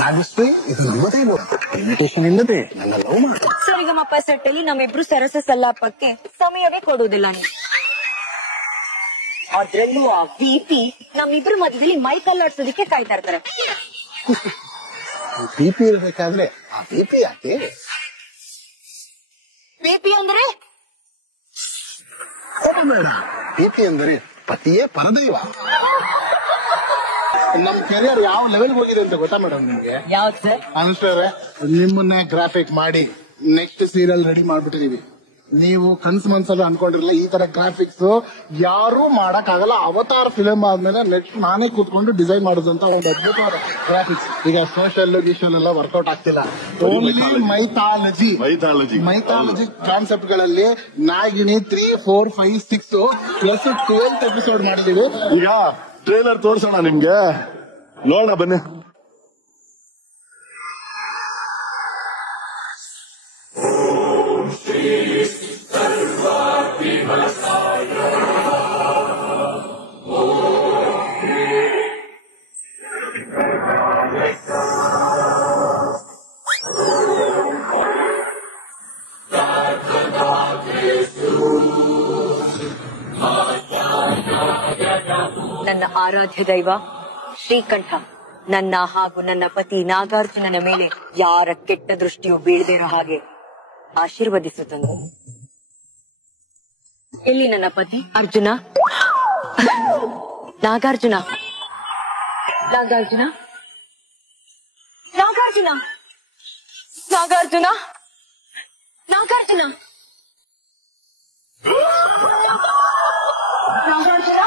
ನಾಗಶ್ರೀ ಇದು ನಮ್ಮದೇ ಇನ್ವಿಟೇಷನ್ ಇಲ್ಲದೆ ನನ್ನ ಲವ್ ಮಾಡು. ಸರಿಗಮಪ್ಪ ಸೆಟ್ಟಲ್ಲಿ ನಮ್ಮಿಬ್ರು ಸರಸ ಸಲ್ಲಾಪಕ್ಕೆ ಸಮಯವೇ ಕೊಡುವುದಿಲ್ಲ ನೀವು. ಅದ್ರಲ್ಲೂ ಆ ವಿಪಿ ನಮ್ಮಿಬ್ರು ಮಧ್ಯದಲ್ಲಿ ಮೈ ಕಲ್ಲಾಡ್ಸೋದಿಕ್ಕೆ ಕಾಯ್ತಾ ಇರ್ತಾರೆ. ಬಿಪಿ ಇರ್ಬೇಕಾದ್ರೆ ಆ ಬಿಪಿ ಯಾಕೆ? ವಿಪಿ ಅಂದ್ರೆ ಬೇಡ, ಬಿಪಿ ಅಂದರೆ ಪತಿಯೇ ಪರದೈವ. ನಮ್ ಕೆರಿಯರ್ ಯಾವ ಲೆವೆಲ್ ಹೋಗಿದೆ ಅಂತ ಗೊತ್ತಾ ಮೇಡಮ್ ನಿಮ್ಗೆ? ಯಾವ್ದು ಸರ್? ಅನುಷ್ಠಾರೆ ನಿಮ್ಮನ್ನೇ ಗ್ರಾಫಿಕ್ ಮಾಡಿ ನೆಕ್ಸ್ಟ್ ಸೀರಿಯಲ್ ರೆಡಿ ಮಾಡ್ಬಿಟ್ಟಿದೀವಿ. ನೀವು ಕನ್ಸ್ ಮನ್ಸಲ್ಲಿ ಅನ್ಕೊಂಡಿರಲಿಲ್ಲ ಈ ತರ ಗ್ರಾಫಿಕ್ಸ್ ಯಾರು ಮಾಡಕ್ ಆಗಲ್ಲ. ಅವತಾರ್ ಫಿಲಮ್ ಆದ್ಮೇಲೆ ನೆಕ್ಸ್ಟ್ ನಾನೇ ಕೂತ್ಕೊಂಡು ಡಿಸೈನ್ ಮಾಡೋದಂತ ಒಂದು ಅದ್ಭುತವಾದ ಗ್ರಾಫಿಕ್ಸ್. ಈಗ ಸೋಷಲ್ ಗಿಷಲ್ ಎಲ್ಲ ವರ್ಕೌಟ್ ಆಗ್ತಿಲ್ಲ. ಓನ್ಲಿ ಮೈಥಾಲಜಿ ಕಾನ್ಸೆಪ್ಟ್ ಗಳಲ್ಲಿ ನಾಗಿನಿ 3, 4, 5, 6 ಪ್ಲಸ್ 12th ಎಪಿಸೋಡ್ ಮಾಡಿದೀವಿ. ಈಗ ಟ್ರೇಲರ್ ತೋರ್ಸೋಣ ನಿಮ್ಗೆ, ನೋಡೋಣ ಬನ್ನಿ. ನನ್ನ ಆರಾಧ್ಯ ದೈವ ಶ್ರೀಕಂಠ ನನ್ನ ಹಾಗೂ ನನ್ನ ಪತಿ ನಾಗಾರ್ಜುನನ ಮೇಲೆ ಯಾರ ಕೆಟ್ಟ ದೃಷ್ಟಿಯು ಬೀಳದಿರೋ ಹಾಗೆ ಆಶೀರ್ವದಿಸುತ್ತಂದು. ಎಲ್ಲಿ ನನ್ನ ಪತಿ ಅರ್ಜುನ? ನಾಗಾರ್ಜುನ ನಾಗಾರ್ಜುನ ನಾಗಾರ್ಜುನ ನಾಗಾರ್ಜುನ ನಾಗಾರ್ಜುನ ನಾಗಾರ್ಜುನ.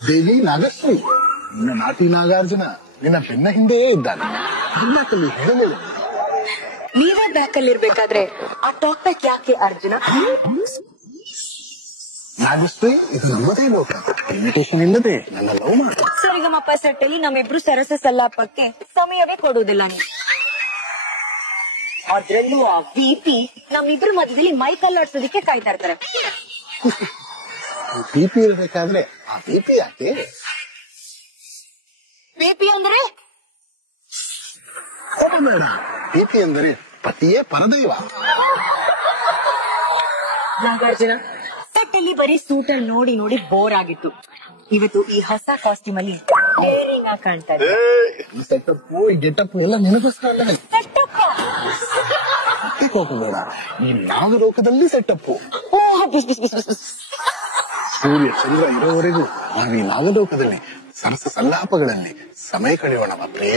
ದೇವಿ ನಾಗಶ್ರೀ, ನಿನ್ನ ನಾಟಿ ನಾಗಾರ್ಜುನ ನಿನ್ನ ಬೆನ್ನ ಹಿಂದೆಯೇ ಇದ್ದಾನೆ. ನೀವೇ ಬ್ಯಾಕ್ ಅಲ್ಲಿ ಇರ್ಬೇಕಾದ್ರೆ ಆ ಟಾಕ್ ಬ್ಯಾಕ್ ಯಾಕೆ ಅರ್ಜುನ? ನಾಗಶ್ರೀ ಇದು ನಮ್ಮದೇ ಲೋಕ. ಇನ್ವಿಟೇಷನ್ ಇಲ್ಲದೆ ನನ್ನ ಲವ್ ಮಾಡು. ಸರಿಗಮಪ್ಪ ಸೆಟ್ಟಲ್ಲಿ ನಮ್ಮಿಬ್ರು ಸರಸ ಸಲ್ಲಾಪಕ್ಕೆ ಸಮಯವೇ ಕೊಡುವುದಿಲ್ಲ ನೀವು. ಅದ್ರಲ್ಲೂ ಆ ವಿಪಿ ನಮ್ಮಿಬ್ರು ಮಧ್ಯದಲ್ಲಿ ಮೈ ಕಲ್ಲಾಡ್ಸೋದಿಕ್ಕೆ ಕಾಯ್ತಾ ಇರ್ತಾರೆ. ಬಿಪಿ ಇರ್ಬೇಕಾದ್ರೆ ಆ ಬಿಪಿ ಯಾಕೆ? ವಿಪಿ ಅಂದ್ರೆ ಬೇಡ, ಬಿಪಿ ಅಂದರೆ ಪತಿಯೇ ಪರದೈವ. ನಾಗಾರ್ಜುನ ಸೆಟ್ ಅಲ್ಲಿ ಬರೀ ಸೂಟಲ್ಲಿ ನೋಡಿ ನೋಡಿ ಬೋರ್ ಆಗಿತ್ತು. ಇವತ್ತು ಈ ಹೊಸ ಕಾಸ್ಟ್ಯೂಮ್ ಅಲ್ಲಿ ಕಾಣ್ತಾ ಇದೆ. ಸೆಟಪ್ಪು ಈ ಗೆಟಪ್ ಎಲ್ಲ ನಿನಗೋಸ್ಕರ ಹೋಗಬೇಡ. ಈ ನಾಗಲೋಕದಲ್ಲಿ ಸೆಟಪ್ಪು. ಸೂರ್ಯ ಚಂದ್ರ ಇರೋವರೆಗೂ ನಾವು ಈ ನಾಗಲೋಕದಲ್ಲಿ ಸರಸ ಸಲ್ಲಾಪಗಳಲ್ಲಿ ಸಮಯ ಕಳೆಯೋಣ ಮಾತ್ರೇ.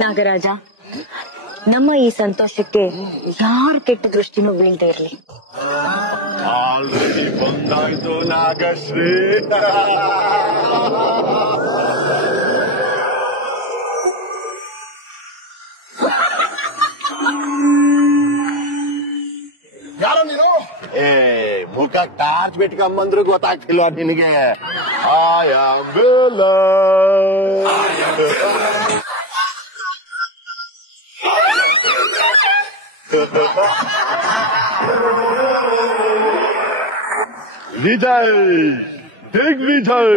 ನಾಗರಾಜ, ನಮ್ಮ ಈ ಸಂತೋಷಕ್ಕೆ ಯಾರ ಕೆಟ್ಟ ದೃಷ್ಟಿನೂ ಬೀಳ್ತಾ ಇರ್ಲಿ. ಆಲ್ರೆಡಿ ಬಂದಾಯ್ತು ನಾಗಶ್ರೀ. ಯಾರೋ ನೀನು? ಮುಖ ಟಾರ್ಚ್ ಬಿಟ್ಕೊಂಬಂದ್ರು ಗೊತ್ತಾಗ್ತಿಲ್ವಾ ನಿನಗೆ? I am Bella. Vijay, big Vijay.